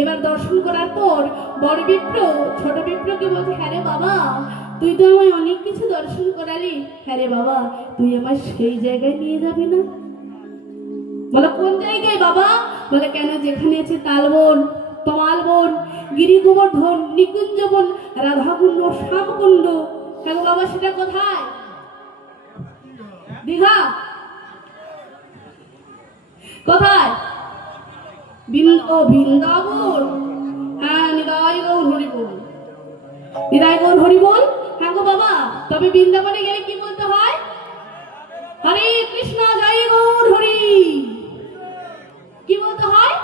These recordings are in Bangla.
এবার দর্শন করার পর বড় বিপ্র ছোট বিপ্রকে বলছে, হ্যাঁ রে বাবা, তুই তো আমায় অনেক কিছু দর্শন করালি, হ্যাঁ রে বাবা তুই আমায় সেই জায়গায় নিয়ে যাবি না? বলে কোন জায়গায় বাবা? বলে কেন, যেখানে আছে তালবন, তমাল বন, গিরি গোবর্ধন, নিকুঞ্জ বন, রাধাকুণ্ড, শ্যামকুণ্ড। হ্যাঁ বাবা, সেটা কোথায়? দীঘা। কোথায়? বৃন্দাবন। হ্যাঁ, নিতাই গৌর হরি বল, নিতাই গৌর হরি বল। হ্যাঁ গো বাবা, তবে বৃন্দাবনে গেলে কি বলতে হয়? হরে কৃষ্ণ জয় গৌর হরি। কি বলতে হয়?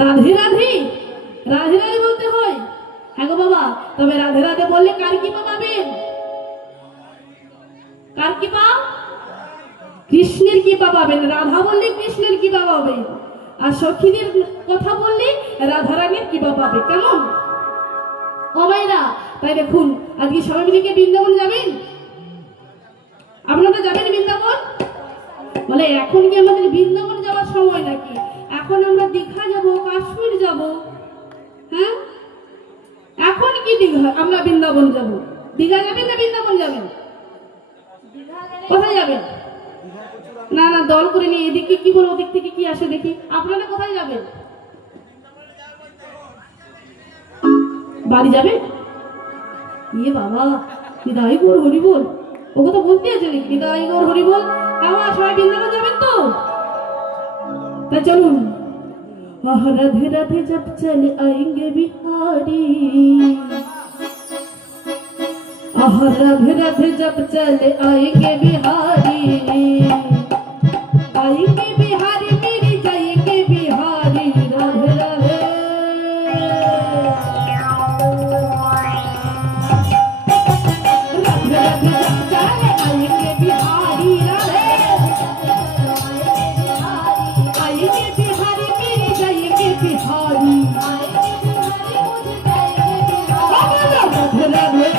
রাধে রাধে, রাধে রাধে বলতে হয়। হ্যাঁ গো বাবা, তবে রাধে রাধে বললে কার কি পাবেন? কার কি পাও? কৃষ্ণের কি পাবেন। রাধা বললে কৃষ্ণের কি পাবে, আর সখীদের কথা বললে রাধারানীর কি পাবে। কেমন ও মাইরা? তাই দেখুন, আজকে সবাই মিলে বৃন্দাবন যাবেন? আপনারা যাবেন বৃন্দাবন? বলে এখন কি আমাদের বৃন্দাবন যাওয়ার সময় নাকি? এখন আমরা দীঘা যাব, কাশ্মীর যাব। হ্যাঁ, এখন কি দীঘা, আমরা বৃন্দাবন যাব। দীঘা যাবেন না বৃন্দাবন যাবেন? কোথায় যাবেন? না না, দল করে নিয়ে এদিকে কি বলো, ওদিক থেকে কি আসে দেখি। আপনারা কোথায় যাবেন? বাড়ি যাবে? ইয়ে বাবা, নিতাই গৌর হরি বল, ও কথা বলতে আছে নাকি? নিতাই গৌর হরি বল। হ্যাঁ, সবাই বৃন্দাবন যাবেন তো? তা চলুন। রাধে রাধে জব চলে আएंगे बिहारी, राधे राधे जब चले आएंगे बिहारी, आएंगे बिहारी मेरी जाएंगे बिहारी। राधे राधे, राधे राधे जब चले आएंगे बिहारी, राधे आएंगे बिहारी मेरी जाएंगे बिहारी। राधे राधे,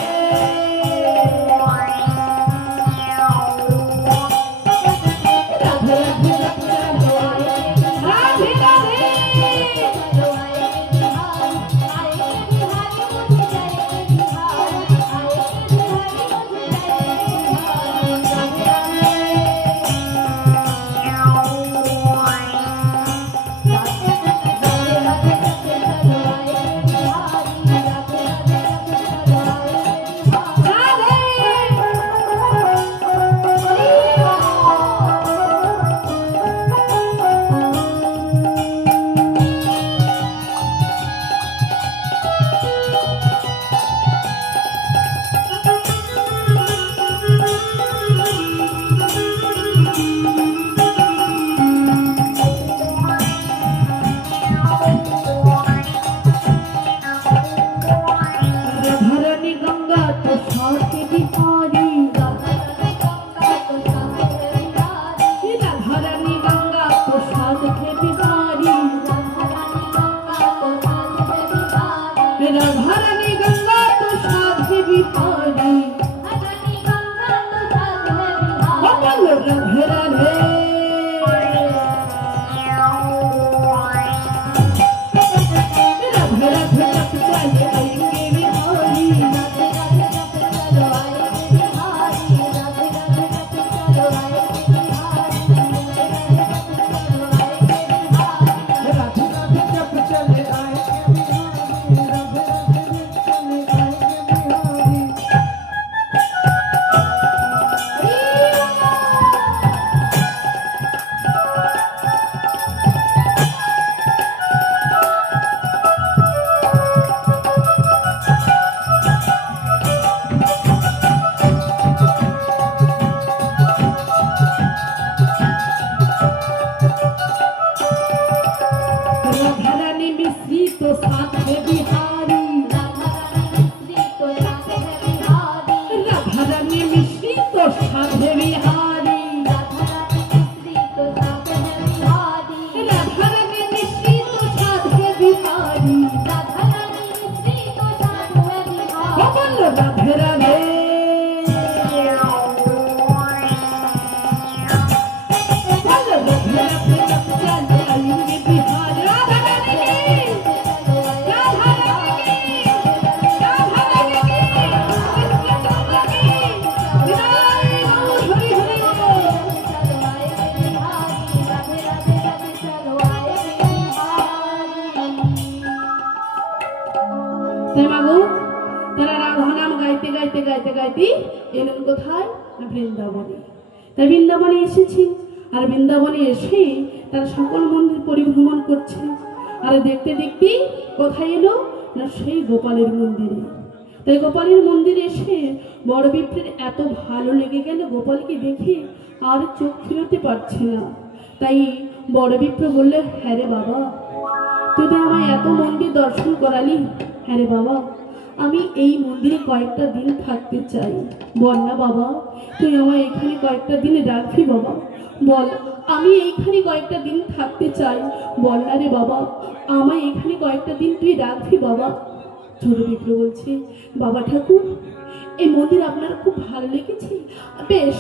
তাই মাগো তারা রাধা নাম গাইতে গাইতে গাইতে গাইতে এলেন কোথায়? না বৃন্দাবনে। তাই বৃন্দাবনে এসেছি, আর বৃন্দাবনে এসে তার সকল মন্দির পরিভ্রমণ করছে। আর দেখতে দেখতে কোথায় এলো? না সেই গোপালের মন্দিরে। তাই গোপালের মন্দিরে এসে বড় বিপ্রের এত ভালো লেগে গেল গোপালকে দেখে, আর চোখ ফেরাতে পারছে না। তাই বড় বিপ্র বললে, হ্যাঁ রে বাবা, তুই তো আমায় এত মন্দির দর্শন করালি। হ্যাঁ রে বাবা, আমি এই মন্দিরে কয়েকটা দিন থাকতে চাই। বল না বাবা, তুই আমায় এখানে কয়েকটা দিন রাখবি বাবা? বল, আমি এইখানে কয়েকটা দিন থাকতে চাই। বল না রে বাবা, আমায় এখানে কয়েকটা দিন তুই রাখবি বাবা? ছোট বিপ্র বলছে, বাবা ঠাকুর, এই মন্দির আপনার খুব ভালো লেগেছে। বেশ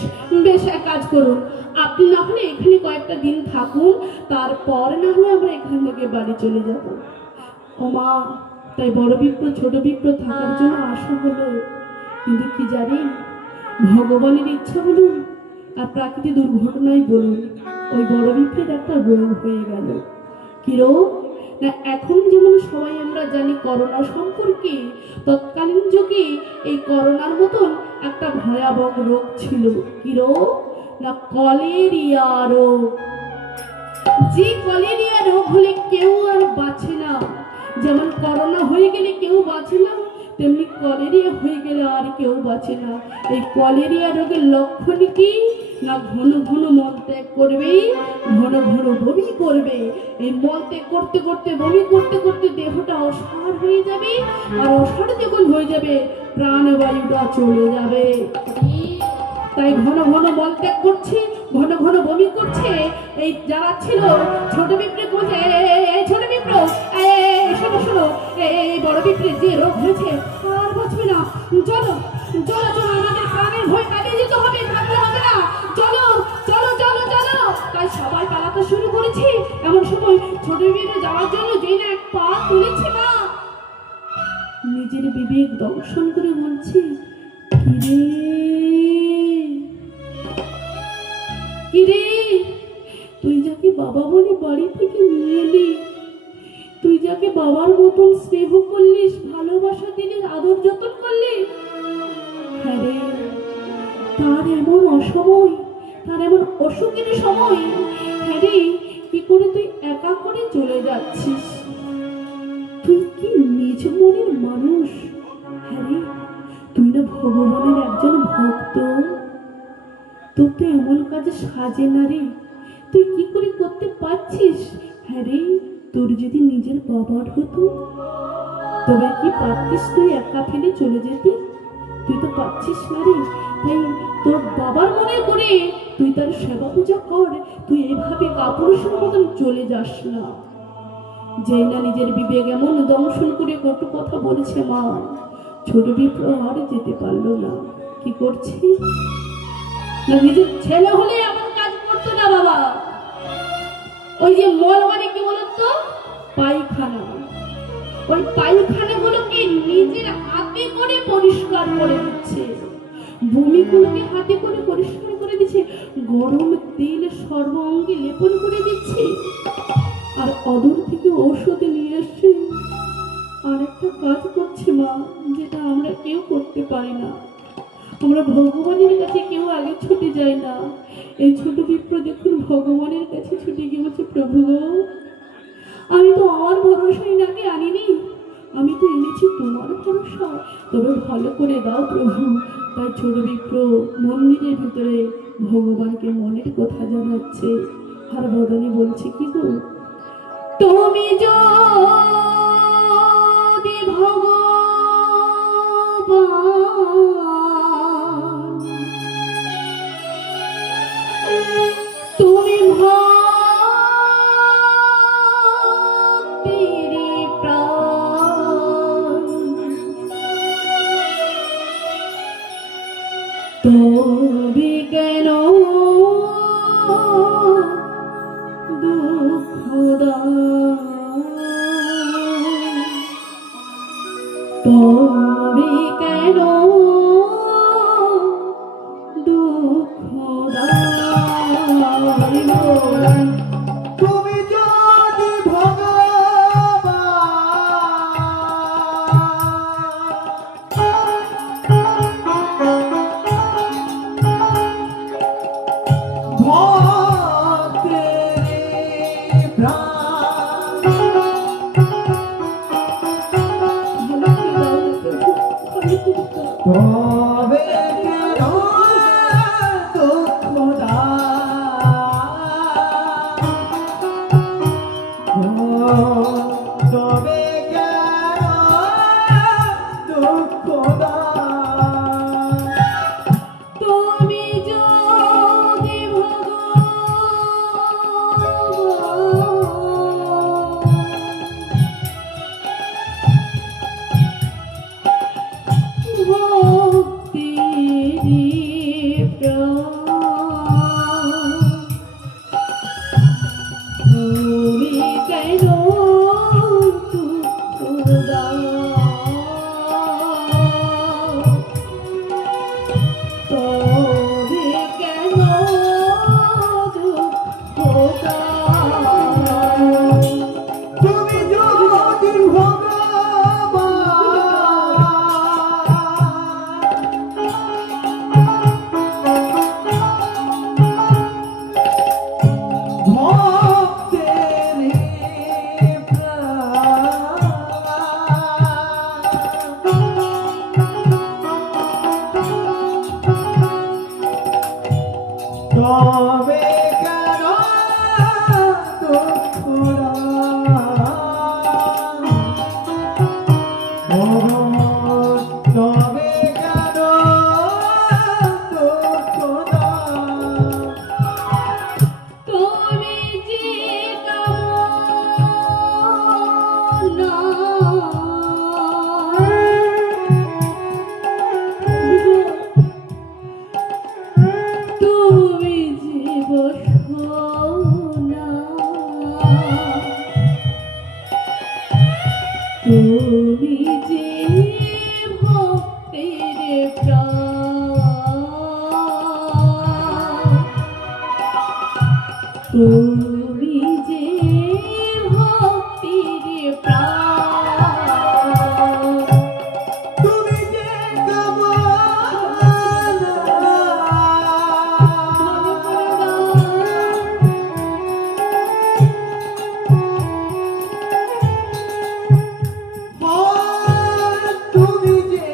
বেশ, এক কাজ করুন, আপনি না হলে এখানে কয়েকটা দিন থাকুন, তারপর না হলে আমরা এখান থেকে বাড়ি চলে যাব। ও মা! তাই বড় বিপ্র ছোট বিপ্র থাকার জন্য আশা হলো। কিন্তু কি জানেন, ভগবানের ইচ্ছা বলুন আর প্রাকৃতিক দুর্ঘটনায় বলুন, ওই বড় বিপ্রের একটা রোগ হয়ে গেল। কি রোগ? না এখন যেমন সবাই আমরা জানি করোনা সম্পর্কে, তৎকালীন যুগে এই করোনার মতন একটা ভয়াবহ রোগ ছিল। কি রোগ? না কলেরিয়া রোগ। যে কলেরিয়া রোগ হলে কেউ আর বাঁচে না। যেমন করোনা হয়ে গেলে কেউ বাঁচে না, তেমনি কলেরিয়া হয়ে গেলে আর কেউ বাঁচে না। এই কলেরিয়া রোগের লক্ষণ কি? না ঘন ঘন মলত্যাগ করবে, ঘন ঘন বমি করবে। এই মলত্যাগ করতে করতে বমি করতে করতে দেহটা অসাড় হয়ে যাবে, আর অসাড় যখন হয়ে যাবে প্রাণবায়ুটা চলে যাবে। তাই ঘন ঘন মলত্যাগ করছে, ঘন ঘন বমি করছে। এই যারা ছিল ছোট বিপ্রে বলছে, এই ছোট বিপ্র, শোনো শোনো, এই বড় বিপ্রে যে রোগ হয়েছে আর বাঁচবে না। চলো চলো চলো, আমাদের প্রাণের ভয় কাটিয়ে যেতে হবে, থাকলে হবে না। চলো চলো চলো চলো। তাই সবাই পালাতে শুরু করেছে। এমন সময় ছোট বিপ্রে যাওয়ার জন্য যেই না এক পা তুলেছে, না নিজের বিবেক দংশন করে বলছে, কিরে তুই যাকে বাবা বলে বাড়ি থেকে নিয়ে এলি, তুই যাকে বাবার মতন স্নেহ করলিস, ভালোবাসা দিলি, আদর যত্ন করলি, হ্যাঁ রে, তার এমন অসময়, তার এমন অসুখের সময়, হ্যাঁ রে, কি করে তুই একা করে চলে যাচ্ছিস? তুই কি নিজ মনের মানুষ? হ্যাঁ রে, তুই না ভগবানের একজন ভক্ত, তোর তো এমন কাজে সাজে না রে, তুই কি করে করতে পারছিস? হ্যাঁ রে, তোর যদি নিজের বাবার হতো তবে কি পারতিস তুই একা ফেলে চলে যেতে? তুই তো পারছিস না রে। তাই তোর বাবার মনে করে তুই তার সেবা পূজা কর, তুই এভাবে কাপুরুষের মতন চলে যাস না। যেই না নিজের বিবেক এমন দংশন করে কত কথা বলেছে মা, ছোট বিপ্র আর যেতে পারলো না। কি করছি না, নিজের ছেলে হলে এমন কাজ করতো না বাবা। ওই যে মল মানে কি বলতো? পায়খানা। ওই পায়খানাগুলোকে নিজের হাতে করে পরিষ্কার করে দিচ্ছে, ভূমিগুলোকে হাতে করে পরিষ্কার করে দিচ্ছে, গরম তেল সর্ব অঙ্গে লেপন করে দিচ্ছে, আর অদূর থেকে ঔষধ নিয়ে এসে আর একটা কাজ করছে মা, যেটা আমরা কেউ করতে পারি না। আমরা ভগবানের কাছে কেউ আগে ছুটে যাই না। এই ছোট বিপ্র দেখুন ভগবানের কাছে ছুটে গিয়ে বলছে, প্রভু আমি তো আমার ভরসাই নাকি আনিনি, আমি তো এনেছি তোমার ভরসা, তবে ভালো করে দাও প্রভু। তাই ছোট বিপ্র মন্দিরের ভিতরে ভগবানকে মনের কথা জানাচ্ছে, আর বদনে বলছে, কি গো তুমি যদি ভগবান, তুমি ভক্তির প্রাণ, তবে কেন দুঃখ দাও, তবে কেন দুঃখ দাও, তুমি যদি ভগবান তবে কেন দুঃখ দাও, তবে কেন দুঃখ দাও। তুমি যদি ভক্তির প্রাণ, তুমি কেন দুঃখ দাও, তবে কেন দুঃখ দাও। তুমি যদি তবে কেন দুঃখ দাও, তবে কেন দুঃখ দাও। তুমি যে কামনা, তুমি যে বসনা, তুমি যে ভক্তির প্রাণ, তুমি যে ভক্তির প্রাণ, তুমি যে তুমি যে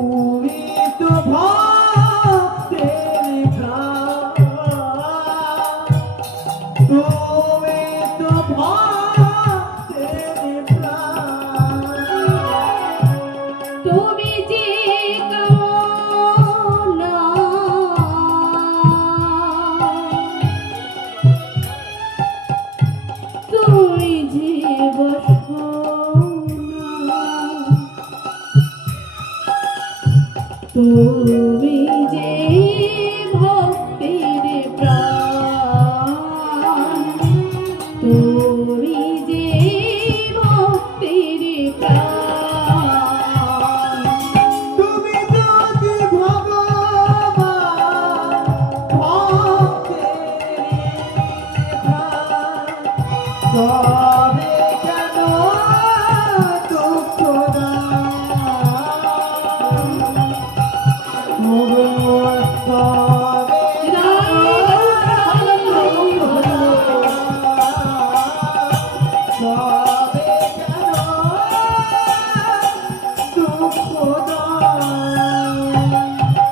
তুমি তো ভক্তের প্রাণ, তুমি তো ভক্তের প্রাণ। তুমি যে কামনা, তুমি যে বসনা, তুমি যে